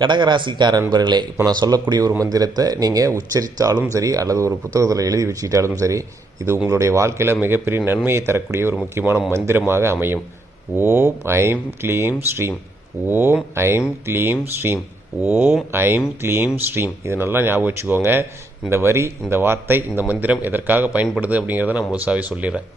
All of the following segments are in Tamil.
கடகராசிக்கார நண்பர்களே இப்போ நான் சொல்லக்கூடிய ஒரு மந்திரத்தை நீங்கள் உச்சரித்தாலும் சரி அல்லது ஒரு புத்தகத்தில் எழுதி வச்சுக்கிட்டாலும் சரி இது உங்களுடைய வாழ்க்கையில் மிகப்பெரிய நன்மையை தரக்கூடிய ஒரு முக்கியமான மந்திரமாக அமையும். ஓம் ஐம் க்ளீம் ஸ்ரீம். ஓம் ஐம் க்ளீம் ஸ்ரீம். ஓம் ஐம் க்ளீம் ஸ்ரீம். இது நல்லா ஞாபகம் வச்சுக்கோங்க. இந்த வரி இந்த வார்த்தை இந்த மந்திரம் எதற்காக பயன்படுது அப்படிங்கிறத நான் முழுசாவே சொல்லிடுறேன்.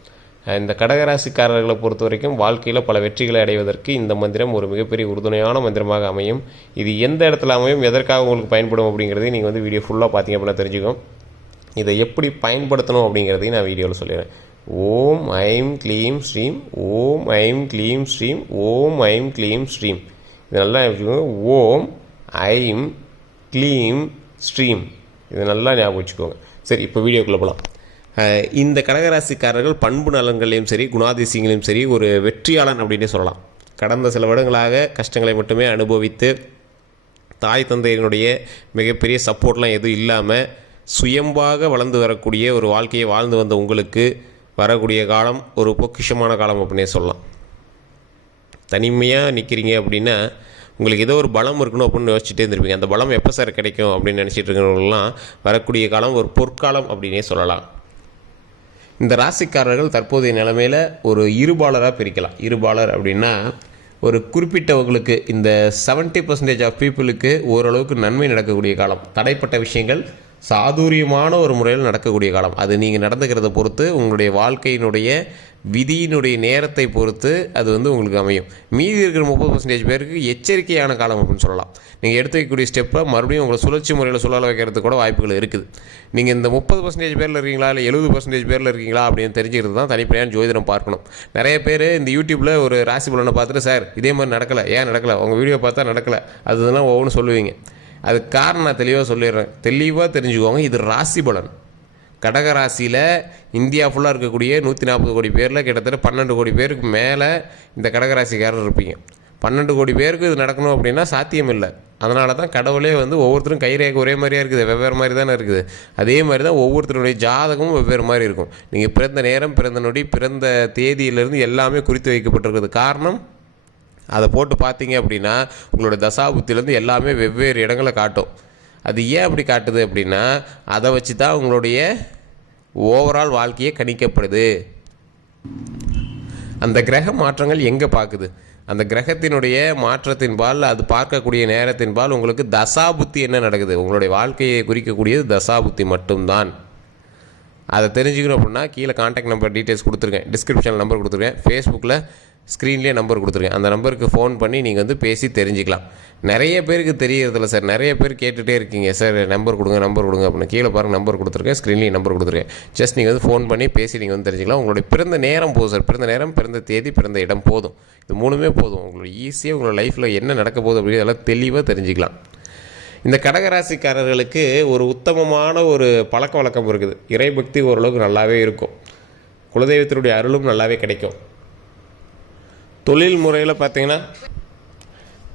இந்த கடகராசிக்காரர்களை பொறுத்த வரைக்கும் வாழ்க்கையில் பல வெற்றிகளை அடைவதற்கு இந்த மந்திரம் ஒரு மிகப்பெரிய உறுதுணையான மந்திரமாக அமையும். இது எந்த இடத்துல அமையும் எதற்காக உங்களுக்கு பயன்படும் அப்படிங்கிறதையும் நீங்கள் வந்து வீடியோ ஃபுல்லாக பார்த்தீங்க அப்படின்னா தெரிஞ்சுக்கும் இதை எப்படி பயன்படுத்தணும் அப்படிங்கிறதையும் நான் வீடியோவில் சொல்லிடுறேன். ஓம் ஐம் க்ளீம் ஸ்ரீம் ஓம் ஐம் க்ளீம் ஸ்ரீம் ஓம் ஐம் க்ளீம் ஸ்ரீம். இது நல்லா ஓம் ஐம் க்ளீம் ஸ்ட்ரீம் இது நல்லா ஞாபகம் வச்சுக்கோங்க. சரி இப்போ வீடியோக்குள்ளே போகலாம் இந்த கடகராசிக்காரர்கள் பண்பு நலன்களையும் சரி குணாதிசயங்களையும் சரி ஒரு வெற்றியாளன் அப்படின்னே சொல்லலாம். கடந்த சில வருடங்களாக கஷ்டங்களை மட்டுமே அனுபவித்து தாய் தந்தையினுடைய மிகப்பெரிய சப்போர்ட்லாம் எதுவும் இல்லாமல் சுயம்பாக வளர்ந்து வரக்கூடிய ஒரு வாழ்க்கையை வாழ்ந்து வந்த உங்களுக்கு வரக்கூடிய காலம் ஒரு பொக்கிஷமான காலம் அப்படின்னே சொல்லலாம். தனிமையாக நிற்கிறீங்க அப்படின்னா உங்களுக்கு ஏதோ ஒரு பலம் இருக்கணும் அப்படின்னு யோசிச்சுட்டே இருந்திருப்பீங்க. அந்த பலம் எப்போ சார் கிடைக்கும் அப்படின்னு நினச்சிட்டு இருக்கிறவங்களாம் வரக்கூடிய காலம் ஒரு பொற்காலம் அப்படின்னே சொல்லலாம். இந்த ராசிக்காரர்கள் தற்போதைய நிலைமையில் ஒரு இருபாலராக பிரிக்கலாம். இருபாலர் அப்படின்னா ஒரு குறிப்பிட்டவங்களுக்கு இந்த 70% பர்சன்டேஜ் ஆஃப் பீப்புளுக்கு ஓரளவுக்கு நன்மை நடக்கக்கூடிய காலம். தடைப்பட்ட விஷயங்கள் சாதுரியமான ஒரு முறையில் நடக்கக்கூடிய காலம். அது நீங்கள் நடந்துக்கிறத பொறுத்து உங்களுடைய வாழ்க்கையினுடைய விதியினுடைய நேரத்தை பொறுத்து அது வந்து உங்களுக்கு அமையும். மீதி இருக்கிற முப்பது பர்சன்டேஜ் பேருக்கு எச்சரிக்கையான காலம் அப்படின்னு சொல்லலாம். நீங்கள் எடுத்து வைக்கக்கூடிய ஸ்டெப்பை மறுபடியும் உங்களை சுழற்சி முறையில் சுழல வைக்கிறதுக்கு கூட வாய்ப்புகள் இருக்குது. நீங்கள் இந்த முப்பது பர்சன்டேஜ் பேரில் இருக்கீங்களா இல்லை எழுபது பர்சன்டேஜ் பேரில் இருக்கீங்களா அப்படின்னு தெரிஞ்சுக்கிறது தான் தனிப்படையான ஜோதிடம் பார்க்கணும். நிறைய பேர் இந்த யூடியூப்பில் ஒரு ராசி பலனை பார்த்துட்டு சார் இதே மாதிரி நடக்கலை. ஏன் நடக்கலை? உங்கள் வீடியோ பார்த்தா நடக்கலை. அதுதான் ஒவ்வொன்றும் சொல்லுவீங்க. அதுக்கு காரணம் நான் தெளிவாக சொல்லிடுறேன். தெளிவாக தெரிஞ்சுக்கோங்க இது ராசி பலன். கடக ராசியில் இந்தியா ஃபுல்லாக இருக்கக்கூடிய நூற்றி நாற்பது கோடி பேரில் கிட்டத்தட்ட பன்னெண்டு கோடி பேருக்கு மேலே இந்த கடக ராசிக்காரர் இருப்பீங்க. பன்னெண்டு கோடி பேருக்கு இது நடக்கணும் அப்படின்னா சாத்தியம் இல்லை. அதனால தான் கடவுளே வந்து ஒவ்வொருத்தரும் கைரேகை ஒரே மாதிரியாக இருக்குது வெவ்வேறு மாதிரி தானே இருக்குது. அதே மாதிரி தான் ஒவ்வொருத்தருடைய ஜாதகமும் வெவ்வேறு மாதிரி இருக்கும். நீங்கள் பிறந்த நேரம் பிறந்த நொடி பிறந்த தேதியிலேருந்து எல்லாமே குறித்து வைக்கப்பட்டிருக்குது காரணம்? அதை போட்டு பார்த்தீங்க அப்படின்னா உங்களோட தசாபுத்திலேருந்து எல்லாமே வெவ்வேறு இடங்களை காட்டும். அது ஏன் அப்படி காட்டுது அப்படின்னா அதை வச்சு தான் உங்களுடைய ஓவரால் வாழ்க்கையே கணிக்கப்படுது. அந்த கிரக மாற்றங்கள் எங்கே பார்க்குது? அந்த கிரகத்தினுடைய மாற்றத்தின்பால் அது பார்க்கக்கூடிய நேரத்தின்பால் உங்களுக்கு தசாபுத்தி என்ன நடக்குது? உங்களுடைய வாழ்க்கையை குறிக்கக்கூடியது தசாபுத்தி மட்டும்தான். அதை தெரிஞ்சுக்கணும் அப்படின்னா கீழே காண்டாக்ட் நம்பர் டீட்டெயில்ஸ் கொடுத்துருக்கேன். டிஸ்கிரிப்ஷனில் நம்பர் கொடுத்துருக்கேன். ஃபேஸ்புக்கில் ஸ்க்ரீன்லேயே நம்பர் கொடுத்துருக்கேன். அந்த நம்பருக்கு ஃபோன் பண்ணி நீங்கள் வந்து பேசி தெரிஞ்சுக்கலாம். நிறைய பேருக்கு தெரியறதில்ல சார். நிறைய பேர் கேட்டுகிட்டே இருக்கீங்க. சார் நம்பர் கொடுங்க நம்பர் கொடுங்க அப்படின்னு. கீழே பாருங்க நம்பர் கொடுத்துருக்கேன். ஸ்க்ரீன்லேயும் நம்பர் கொடுத்துருக்கேன். ஜஸ்ட் நீங்கள் வந்து ஃபோன் பண்ணி பேசி நீங்கள் வந்து தெரிஞ்சுக்கலாம். உங்களுடைய பிறந்த நேரம் போதும் சார். பிறந்த நேரம் பிறந்த தேதி பிறந்த இடம் போதும். இது மூணுமே போதும். உங்களுக்கு ஈஸியாக உங்களோட லைஃப்பில் என்ன நடக்க போகுது அப்படிங்கிறதெல்லாம் தெளிவாக தெரிஞ்சுக்கலாம். இந்த கடகராசிக்காரர்களுக்கு ஒரு உத்தமமான ஒரு பழக்க வழக்கம் இருக்குது. இறைபக்தி ஓரளவுக்கு நல்லாவே இருக்கும். குலதெய்வத்தினுடைய அருளும் நல்லாவே கிடைக்கும். தொழில் முறையில் பார்த்தீங்கன்னா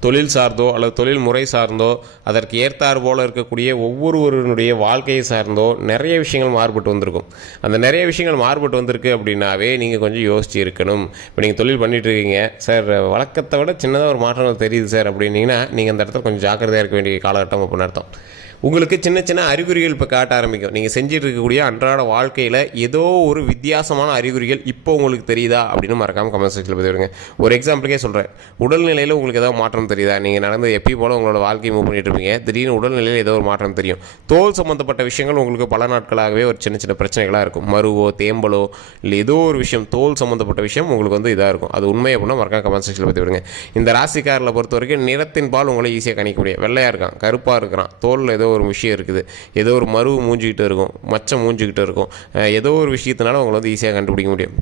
தொழில் சார்ந்தோ அல்லது தொழில் முறை சார்ந்தோ அதற்கு ஏற்றார் போல் இருக்கக்கூடிய ஒவ்வொருவருடைய வாழ்க்கையை சார்ந்தோ நிறைய விஷயங்கள் மாறுபட்டு வந்திருக்கும். அந்த நிறைய விஷயங்கள் மாறுபட்டு வந்திருக்கு அப்படின்னாவே நீங்கள் கொஞ்சம் யோசிச்சு இருக்கணும். இப்போ நீங்கள் தொழில் பண்ணிகிட்ருக்கீங்க இருக்கீங்க. சார் வழக்கத்தை விட சின்னதாக ஒரு மாற்றங்கள் தெரியுது சார் அப்படின்னீங்கன்னா நீங்கள் அந்த இடத்துல கொஞ்சம் ஜாக்கிரதையாக இருக்க வேண்டிய காலகட்டம் அப்படின்னு அர்த்தம். உங்களுக்கு சின்ன சின்ன அறிகுறிகள் இப்போ காட்ட ஆரம்பிக்கும். நீங்கள் செஞ்சுட்டு இருக்கக்கூடிய அன்றாட வாழ்க்கையில் ஏதோ ஒரு வித்தியாசமான அறிகுறிகள் இப்போ உங்களுக்கு தெரியுதா அப்படின்னு மறக்காமல் கமெண்ட் செக்ஷனில் பதிவிடுங்க. ஒரு எக்ஸாம்பிளுக்கே சொல்கிறேன் உடல்நிலையில் உங்களுக்கு ஏதாவது மாற்றம் தெரியுதா? நீங்கள் நடந்து எப்பயும் போல் உங்களோட வாழ்க்கையை மூவ் பண்ணிட்டு இருப்பீங்க. திடீர்னு உடல்நிலையில் ஏதோ ஒரு மாற்றம் தெரியும். தோல் சம்மந்தப்பட்ட விஷயங்கள் உங்களுக்கு பல நாட்களாகவே ஒரு சின்ன சின்ன பிரச்சனைகளாக இருக்கும். மருவோ தேம்பலோ இல்லை ஏதோ ஒரு விஷயம் தோல் சம்மந்தப்பட்ட விஷயம் உங்களுக்கு வந்து இதாக இருக்கும். அது உண்மை அப்படின்னா மறக்காம கமெண்ட் செக்ஷனில் பற்றி விடுங்க இந்த ராசிக்காரில் பொறுத்த வரைக்கும் நிறத்தின் பால் உங்களை ஈஸியாக கணிக்க முடியும் வெள்ளையாக இருக்கான் கருப்பாக இருக்கிறான் தோலில் ஏதோ ஒரு விஷயம் இருக்குது. ஏதோ ஒரு மருவு மூஞ்சிக்கிட்டு இருக்கும். மச்சம் மூஞ்சிக்கிட்டு இருக்கும். ஏதோ ஒரு விஷயத்தினால உங்களை வந்து ஈஸியாக கண்டுபிடிக்க முடியும்.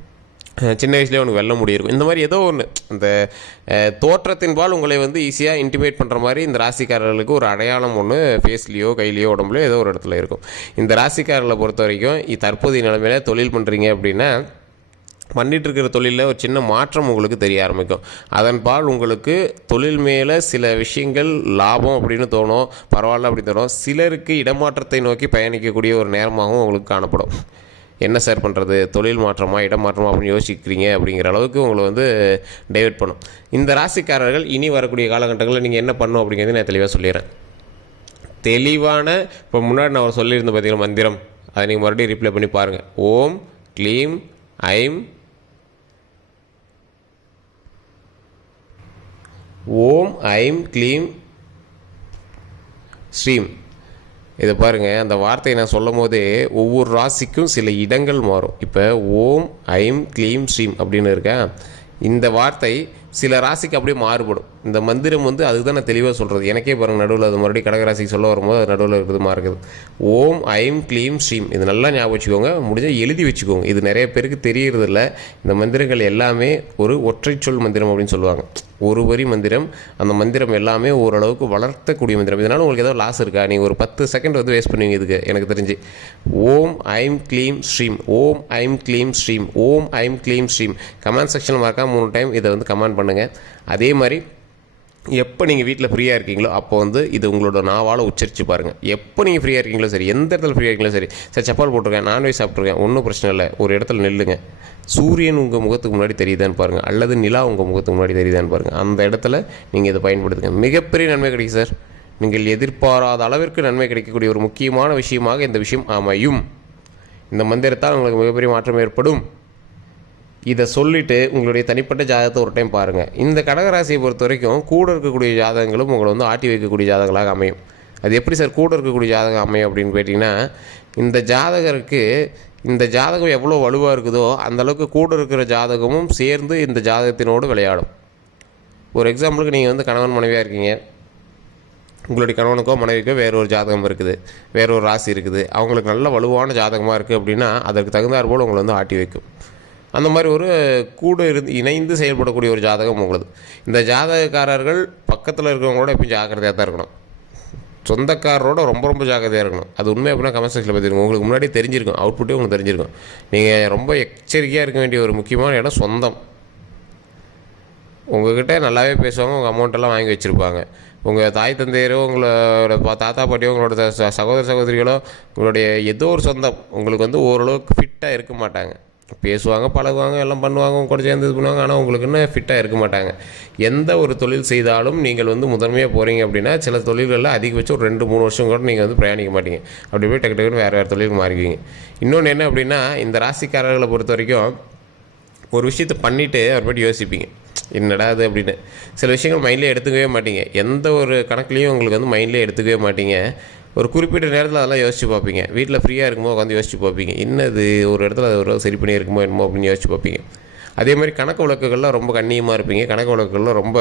சின்ன வயசுலேயே உனக்கு வெல்ல முடியிருக்கும் இந்த மாதிரி ஏதோ ஒன்று அந்த தோற்றத்தின்பால் உங்களை வந்து ஈஸியாக இன்டிமேட் பண்ணுற மாதிரி இந்த ராசிக்காரர்களுக்கு ஒரு அடையாளம் ஒன்று ஃபேஸ்லேயோ கையிலையோ உடம்புலையோ ஏதோ ஒரு இடத்துல இருக்கும். இந்த ராசிக்காரர்களை பொறுத்த வரைக்கும் தற்போதைய நிலைமையில தொழில் பண்ணுறீங்க அப்படின்னா பண்ணிட்டுருக்கிற தொழிலில் ஒரு சின்ன மாற்றம் உங்களுக்கு தெரிய ஆரம்பிக்கும். அதன்பால் உங்களுக்கு தொழில் மேலே சில விஷயங்கள் லாபம் அப்படின்னு தோணும் பரவாயில்ல அப்படின்னு தோணும். சிலருக்கு இடமாற்றத்தை நோக்கி பயணிக்கக்கூடிய ஒரு நேரமாகவும் உங்களுக்கு காணப்படும். என்ன சார் பண்ணுறது தொழில் மாற்றமா இடம் மாற்றமா அப்படின்னு யோசிக்கிறீங்க அப்படிங்கிற அளவுக்கு உங்களை வந்து டைவெர்ட் பண்ணும். இந்த ராசிக்காரர்கள் இனி வரக்கூடிய காலகட்டங்களில் நீங்கள் என்ன பண்ணும் அப்படிங்கிறது நான் தெளிவாக சொல்லிடுறேன். தெளிவான இப்போ முன்னாடி நான் சொல்லியிருந்தேன் பார்த்தீங்கன்னா மந்திரம். அதை நீங்கள் மறுபடியும் ரிப்ளை பண்ணி பாருங்கள் ஓம் க்ளீம் ஐம் ஓம் ஐம் க்ளீம் ஸ்ரீம். இதை பாருங்கள் அந்த வார்த்தையை நான் சொல்லும் போதே ஒவ்வொரு ராசிக்கும் சில இடங்கள் மாறும். இப்போ ஓம் ஐம் க்ளீம் ஸ்ரீம் அப்படின்னு இருக்கா? இந்த வார்த்தை சில ராசிக்கு அப்படியே மாறுபடும். இந்த மந்திரம் வந்து அதுக்கு தான் நான் தெளிவாக சொல்கிறது எனக்கே பாருங்கள் நடுவில் அது மறுபடியும் கடகராசிக்கு சொல்ல வரும்போது அது நடுவில் இருக்கிறது இருக்குது. ஓம் ஐம் க்ளீம் ஸ்ரீம். இது நல்லா ஞாபகம் வச்சுக்கோங்க. முடிஞ்சால் எழுதி வச்சுக்கோங்க. இது நிறைய பேருக்கு தெரியறதில்ல. இந்த மந்திரங்கள் எல்லாமே ஒரு ஒற்றை சொல் மந்திரம் அப்படின்னு சொல்லுவாங்க. ஒரு வரி மந்திரம். அந்த மந்திரம் எல்லாமே ஓரளவுக்கு வளர்த்தக்கூடிய மந்திரம். இதனால் உங்களுக்கு ஏதாவது லாஸ் இருக்கா? நீங்கள் ஒரு பத்து செகண்ட் வந்து வேஸ்ட் பண்ணுவீங்க இதுக்கு எனக்கு தெரிஞ்சு. ஓம் ஐம் க்ளீம் ஸ்ட்ரீம் ஓம் ஐம் க்ளீம் ஸ்ட்ரீம் ஓம் ஐம் க்ளீம் ஸ்ட்ரீம் கமெண்ட் செக்ஷனில் மறக்காம மூணு டைம் இதை வந்து கமெண்ட் பண்ணுங்கள் அதே மாதிரி எப்போ நீங்கள் வீட்டில் ஃப்ரீயாக இருக்கீங்களோ அப்போ வந்து இது உங்களோட நாவால் உச்சரித்து பாருங்கள் எப்போ நீங்கள் ஃப்ரீயாக இருக்கீங்களோ சரி எந்த இடத்துல ஃப்ரீயாக இருக்கீங்களோ சரி. சரி சப்பால் போட்டிருக்கேன் நான்வெஜ் சாப்பிட்ருக்கேன் ஒன்றும் பிரச்சனை இல்லை. ஒரு இடத்துல நில்லுங்க. சூரியன் உங்கள் முகத்துக்கு முன்னாடி தெரியுதான்னு பாருங்கள் அல்லது நிலா உங்கள் முகத்துக்கு முன்னாடி தெரியுதான்னு பாருங்கள் அந்த இடத்துல நீங்கள் இதை பயன்படுத்துங்க. மிகப்பெரிய நன்மை கிடைக்கும் சார். நீங்கள் எதிர்பாராத அளவிற்கு நன்மை கிடைக்கக்கூடிய ஒரு முக்கியமான விஷயமாக இந்த விஷயம் அமையும். இந்த மந்திரத்தால் உங்களுக்கு மிகப்பெரிய மாற்றம் ஏற்படும். இதை சொல்லிவிட்டு உங்களுடைய தனிப்பட்ட ஜாதகத்தை ஒரு டைம் பாருங்கள் இந்த கடகராசியை பொறுத்த வரைக்கும் கூட இருக்கக்கூடிய ஜாதகங்களும் உங்களை வந்து ஆட்டி வைக்கக்கூடிய ஜாதகங்களாக அமையும். அது எப்படி சார் கூட இருக்கக்கூடிய ஜாதகம் அமையும் அப்படின்னு கேட்டிங்கன்னா இந்த ஜாதகருக்கு இந்த ஜாதகம் எவ்வளோ வலுவாக இருக்குதோ அந்த அளவுக்கு கூட இருக்கிற ஜாதகமும் சேர்ந்து இந்த ஜாதகத்தினோடு விளையாடும். ஒரு எக்ஸாம்பிளுக்கு நீங்கள் வந்து கணவன் மனைவியாக இருக்கீங்க. உங்களுடைய கணவனுக்கோ மனைவிக்கோ வேற ஒரு ஜாதகம் இருக்குது. வேற ஒரு ராசி இருக்குது. அவங்களுக்கு நல்ல வலுவான ஜாதகமாக இருக்குது அப்படின்னா அதற்கு தகுந்தாற்போல் உங்களை வந்து ஆட்டி வைக்கும். அந்த மாதிரி ஒரு கூட இருந்து இணைந்து செயல்படக்கூடிய ஒரு ஜாதகம் உங்களது. இந்த ஜாதகக்காரர்கள் பக்கத்தில் இருக்கிறவங்களோட எப்பயும் ஜாக்கிரதையாக தான் இருக்கணும். சொந்தக்காரரோட ரொம்ப ரொம்ப ஜாக்கிரதையாக இருக்கணும். அது உண்மை அப்படின்னா கமெண்ட் செக்ஷனில் பார்த்துருக்கோம் உங்களுக்கு முன்னாடி தெரிஞ்சிருக்கும். அவுட்புட்டே உங்களுக்கு தெரிஞ்சிருக்கும். நீங்கள் ரொம்ப எச்சரிக்கையாக இருக்க வேண்டிய ஒரு முக்கியமான இடம் சொந்தம். உங்ககிட்ட நல்லாவே பேசுவாங்க. உங்கள் அமௌண்ட்டெல்லாம் வாங்கி வச்சுருப்பாங்க. உங்கள் தாய் தந்தையரோ உங்களோட பா- தாத்தா பாட்டியோ உங்களோட ச- சகோதர சகோதரிகளோ உங்களுடைய ஏதோ ஒரு சொந்தம் உங்களுக்கு வந்து ஓரளவுக்கு ஃபிட்டாக இருக்க மாட்டாங்க. பேசுவாங்க பழகுவாங்க எல்லாம் பண்ணுவாங்க உங்க கூட சேர்ந்து இது பண்ணுவாங்க. ஆனால் உங்களுக்கு இன்னும் ஃபிட்டாக இருக்க மாட்டாங்க. எந்த ஒரு தொழில் செய்தாலும் நீங்கள் வந்து முதன்மையாக போகிறீங்க அப்படின்னா சில தொழில்களில் அதிகபட்சம் ஒரு ரெண்டு மூணு வருஷம் கூட நீங்கள் வந்து பிரயாணிக்க மாட்டீங்க. அப்படி போய் டக்கு டக்குன்னு வேறு வேறு தொழிலுக்கு மாறிக்குவீங்க. இன்னொன்று என்ன அப்படின்னா இந்த ராசிக்காரர்களை பொறுத்த வரைக்கும் ஒரு விஷயத்தை பண்ணிவிட்டு அப்புறமேட்டு யோசிப்பீங்க. என்னடா அது அப்படின்னு. சில விஷயங்கள் மைண்ட்லேயே எடுத்துக்கவே மாட்டீங்க. எந்த ஒரு கணக்குலேயும் உங்களுக்கு வந்து மைண்ட்லேயே எடுத்துக்கவே மாட்டீங்க. ஒரு குறிப்பிட்ட நேரத்தில் அதெல்லாம் யோசிச்சு பார்ப்பீங்க. வீட்டில் ஃப்ரீயாக இருக்குமோ உட்காந்து யோசிச்சு பார்ப்பீங்க. என்னது ஒரு இடத்துல அது ஒரு சரி பண்ணி இருக்குமோ என்னமோ அப்படின்னு யோசிச்சு பார்ப்பீங்க. அதே மாதிரி கணக்கு வழக்குகள்லாம் ரொம்ப கண்ணியமாக இருப்பீங்க. கணக்கு வழக்குகள்லாம் ரொம்ப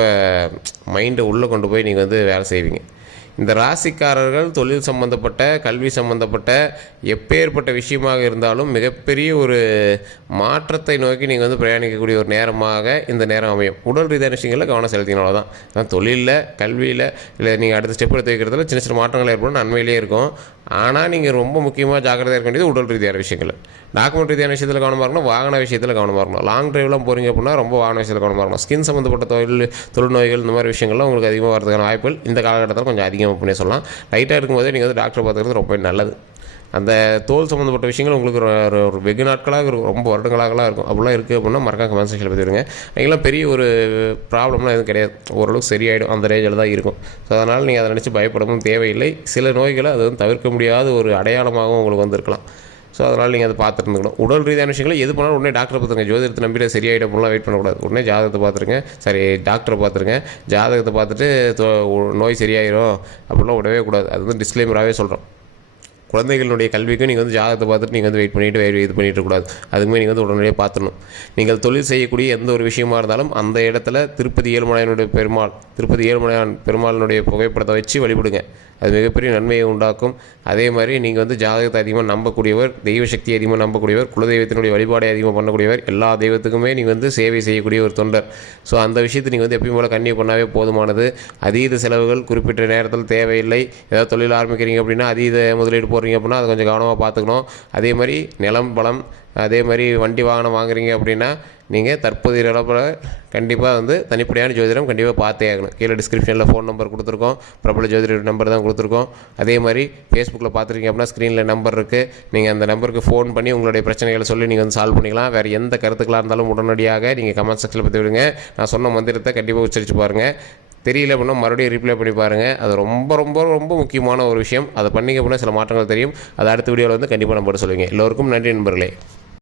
மைண்டை உள்ளே கொண்டு போய் நீங்கள் வந்து வேலை செய்வீங்க. இந்த ராசிக்காரர்கள் தொழில் சம்பந்தப்பட்ட கல்வி சம்பந்தப்பட்ட எப்பேற்பட்ட விஷயமாக இருந்தாலும் மிகப்பெரிய ஒரு மாற்றத்தை நோக்கி நீங்கள் வந்து பிரயாணிக்கக்கூடிய ஒரு நேரமாக இந்த நேரம் அமையும். உடல் ரீதியான விஷயங்களில் கவனம் செலுத்தினால தான் அதான் தொழிலில் கல்வியில் இல்லை நீங்கள் அடுத்த ஸ்டெப் எடுத்து வைக்கிறதுல சின்ன சின்ன மாற்றங்கள் ஏற்படும் நன்மையிலே இருக்கும். ஆனால் நீங்கள் ரொம்ப முக்கியமாக ஜாக்கிரதையாக இருக்க வேண்டியது உடல் ரீதியான விஷயங்கள். டாக்குமெண்ட் ரீதியான விஷயத்தில் கவனமாக இருக்கணும் வாகன விஷயத்தில் கவனமாக இருக்கணும். லாங் ட்ரைவ்லாம் போகிறீங்க அப்படின்னா ரொம்ப வாகன விஷயத்தில் கவனமாக இருக்கணும். ஸ்கின் சம்மந்தப்பட்ட தொழில் தொழுநோய்கள் இந்த மாதிரி விஷயங்கள்லாம் உங்களுக்கு அதிகமாக வரதுக்கான வாய்ப்புகள் இந்த காலகட்டத்தில் கொஞ்சம் அதிகமாக பண்ணி சொல்லலாம். லைட்டாக இருக்கும்போதே நீங்கள் வந்து டாக்டரை பார்த்துக்கிறது ரொம்ப நல்லது. அந்த தோல் சம்மந்தப்பட்ட விஷயங்கள் உங்களுக்கு ஒரு- ஒரு- வெகு நாட்களாக இருக்கும். ரொம்ப வருடங்களாகலாம் இருக்கும். அப்படிலாம் இருக்குது அப்படின்னா மறக்காம கமெண்ட் செக்ஷனில் பார்த்துருங்க நீங்களாம் பெரிய ஒரு ப்ராப்ளம்லாம் எதுவும் கிடையாது. ஓரளவுக்கு சரியாயிடும். அந்த ரேஞ்சில் தான் இருக்கும். ஸோ அதனால் நீங்கள் அதை நினச்சி பயப்படவும் தேவையில்லை. சில நோய்களை அது வந்து தவிர்க்க முடியாத ஒரு அடையாளமாகவும் உங்களுக்கு வந்திருக்கலாம். ஸோ அதனால் நீங்கள் அதை பார்த்துருந்துக்கணும். உடல் ரீதியான விஷயங்களை எது பண்ணாலும் உடனே டாக்டரை பார்த்துருங்க. ஜோதிடத்தை நம்பிட்டு சரியாயிடும் அப்படிலாம் வெயிட் பண்ணக்கூடாது. உடனே ஜாதகத்தை பார்த்துருங்க. சரி டாக்டரை பார்த்துருங்க. ஜாதகத்தை பார்த்துட்டு தோ- நோய் சரியாயிரும் அப்படிலாம் விடவே கூடாது. அது வந்து டிஸ்க்ளைமராகவே சொல்கிறோம் குழந்தைகளுடைய கல்விக்கும் நீங்கள் வந்து ஜாதகத்தை பார்த்துட்டு நீங்கள் வந்து வெயிட் பண்ணிட்டு வேறு இது பண்ணிட்டு கூடாது அதுக்குமே நீங்கள் வந்து உடனடியாக பார்த்துடணும். நீங்கள் தொழில் செய்யக்கூடிய எந்த ஒரு விஷயமா இருந்தாலும் அந்த இடத்துல திருப்பதி ஏழுமலையானுடைய பெருமாள் திருப்பதி ஏழுமலையான் பெருமாளினுடைய புகைப்படத்தை வச்சு வழிபடுங்க. அது மிகப்பெரிய நன்மையை உண்டாக்கும். அதே மாதிரி நீங்கள் வந்து ஜாதகத்தை அதிகமாக நம்பக்கூடியவர் தெய்வ சக்தியை அதிகமாக நம்பக்கூடியவர் குலதெய்வத்தினுடைய வழிபாடை அதிகமாக பண்ணக்கூடியவர் எல்லா தெய்வத்துக்குமே நீங்கள் வந்து சேவை செய்யக்கூடிய ஒரு தொண்டர். ஸோ அந்த விஷயத்தை நீங்கள் வந்து எப்பயும் போல கண்ணிய பண்ணாவே போதுமானது. அதீத செலவுகள் குறிப்பிட்ட நேரத்தில் தேவையில்லை. ஏதாவது தொழில் ஆரம்பிக்கிறீங்க அப்படின்னா அதீத முதலீடு போகிறீங்க அப்படின்னா அது கொஞ்சம் கவனமாக பார்த்துக்கணும். அதே மாதிரி நிலம் பலம் அதே மாதிரி வண்டி வாகனம் வாங்குறீங்க அப்படின்னா நீங்கள் தற்போதைய நிலப்பட கண்டிப்பாக வந்து தனிப்படையான ஜோதிடம் கண்டிப்பாக பார்த்தே ஆகணும். கீழே டிஸ்கிரிப்ஷனில் ஃபோன் நம்பர் கொடுத்துருக்கோம். பிரபல ஜோதிடர் நம்பர் தான் கொடுத்துருக்கோம். அதே மாதிரி ஃபேஸ்புக்கில் பார்த்துருக்கீங்க அப்படின்னா ஸ்க்ரீனில் நம்பர் இருக்குது நீங்கள் அந்த நம்பருக்கு ஃபோன் பண்ணி உங்களுடைய பிரச்சனைகளை சொல்லி நீங்கள் வந்து சால்வ் பண்ணிக்கலாம். வேறு எந்த கருத்துக்களாக இருந்தாலும் உடனடியாக நீங்கள் கமெண்ட் செக்ஷனில் பற்றி விடுங்க நான் சொன்ன மந்திரத்தை கண்டிப்பாக உச்சரித்து பாருங்கள் தெரியல அப்படின்னா மறுபடியும் ரிப்ளை பண்ணி பாருங்கள் அது ரொம்ப ரொம்ப ரொம்ப முக்கியமான ஒரு விஷயம். அதை பண்ணிங்க அப்படின்னா சில மாற்றங்கள் தெரியும். அதை அடுத்த வீடியோவில் வந்து கண்டிப்பாக நம்ம சொல்லுவீங்க. எல்லோருக்கும் நன்றி நண்பர்களே.